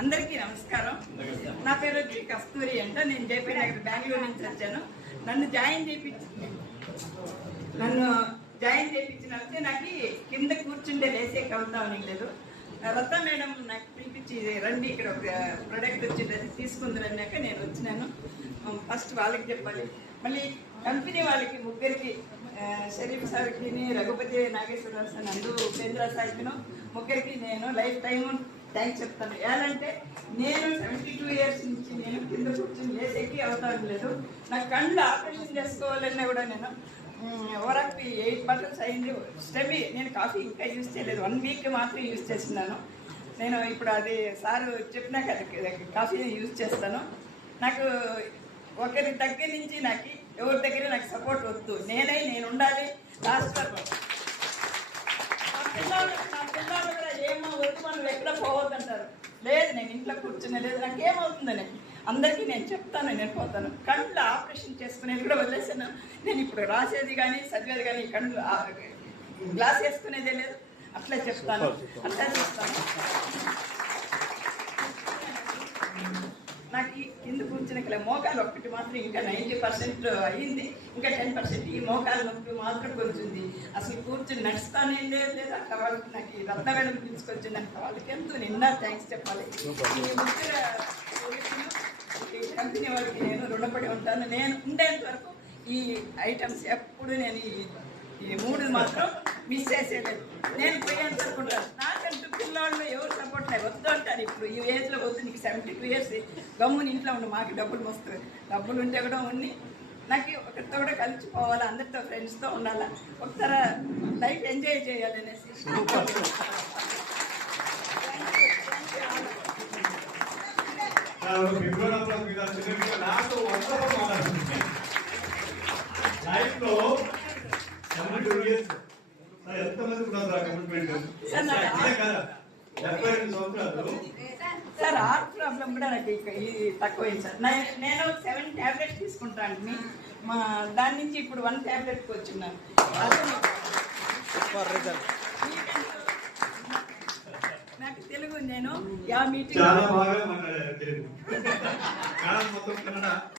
అందరికీ నమస్కారం. నా పేరు వచ్చి కస్తూరి అంట. నేను జేపీ నగర్ బెంగళూరు నుంచి వచ్చాను. నన్ను జాయిన్ చేయించినంటే నాకు కింద కూర్చుంటే లేసే కలుద్దామని లేదు. రత్న మేడం నాకు పిలిపించి రండి ఇక్కడ ఒక ప్రొడక్ట్ వచ్చింది అది తీసుకుందని అన్నాక నేను వచ్చినాను. ఫస్ట్ వాళ్ళకి చెప్పాలి, మళ్ళీ కంపెనీ వాళ్ళకి ముగ్గురికి షరీఫ్ సార్కి, రఘుపతి నాగేశ్వరరావు సార్, నందు ఉపేంద్ర సార్కిను ముగ్గురికి నేను లైఫ్ టైం థ్యాంక్స్ చెప్తాను. ఏదంటే నేను 72 ఇయర్స్ నుంచి నేను కింద కూర్చొని లేసేకి అవతారం లేదు. నా కళ్ళు ఆపరేషన్ చేసుకోవాలన్నా కూడా నేను ఓరాక్కి 8 బటన్స్ అయింది. స్టెమీ నేను కాఫీ ఇంకా యూజ్ చేయలేదు, 1 వీక్ మాత్రం యూజ్ చేస్తున్నాను. నేను ఇప్పుడు అది సారు చెప్పినాక కాఫీ యూజ్ చేస్తాను. నాకు ఒకరి దగ్గర నుంచి నాకు ఎవరి దగ్గర నాకు సపోర్ట్ వద్దు, నేను ఉండాలి. లాస్ట్ నా పిల్లలు కూడా ఏమో వద్దు మనం ఎక్కడ పోవద్దంటారు. లేదు, నేను ఇంట్లో కూర్చునే లేదు, నాకేమవుతుందని అందరికీ నేను చెప్తాను, నేను పోతాను. కళ్ళు ఆపరేషన్ చేసుకునేది కూడా వదిలేసాను. నేను ఇప్పుడు రాసేది కానీ చదివేది కానీ కళ్ళు గ్లాస్ వేసుకునేదే లేదు. అట్లా చెప్తాను. నాకు ఈ కింద కూర్చునే మోకాలు ఒక్కటి మాత్రం ఇంకా 90% అయ్యింది. ఇంకా 10% ఈ మోకాలు నొప్పి మాత్రం కొంచెంది. అసలు కూర్చుని నడుస్తానే లేదు. అట్లా వాళ్ళకి నాకు ఈ రత్నవేళ తీసుకొచ్చింది అంటే వాళ్ళకి ఎంతో నిన్న థ్యాంక్స్ చెప్పాలి. ఈ కంపెనీ వాళ్ళకి నేను రుణపడి ఉంటాను. నేను ఉండేంత వరకు ఈ ఐటమ్స్ ఎప్పుడు నేను ఈ 3 మాత్రం మిస్ చేసేలేదు. నేను పోయేంత వరకు ఉంటాను. నాకంటూ పిల్లలు ఎవరు సపోర్ట్ లేదు, వద్దు అంటారు. ఇప్పుడు ఈ ఏజ్లో వద్దు, నీకు 72 ఇయర్స్ గమ్ముని ఇంట్లో ఉండి మాకు డబ్బులు వస్తుంది, డబ్బులు ఉంటే కూడా ఉన్ని నాకు ఒకరితో కూడా కలిసిపోవాలి, అందరితో ఫ్రెండ్స్తో ఉండాలి, ఒకసారి లైఫ్ ఎంజాయ్ చేయాలనేసి సార్ హార్ట్ ప్రాబ్లం కూడా నాకు ఇది తక్కువైంది సార్. నేను 7 ట్యాబ్లెట్స్ తీసుకుంటాను. మా దాని నుంచి ఇప్పుడు 1 ట్యాబ్లెట్కి వచ్చిన్నాను. నాకు తెలుగు నేను యా మీటింగ్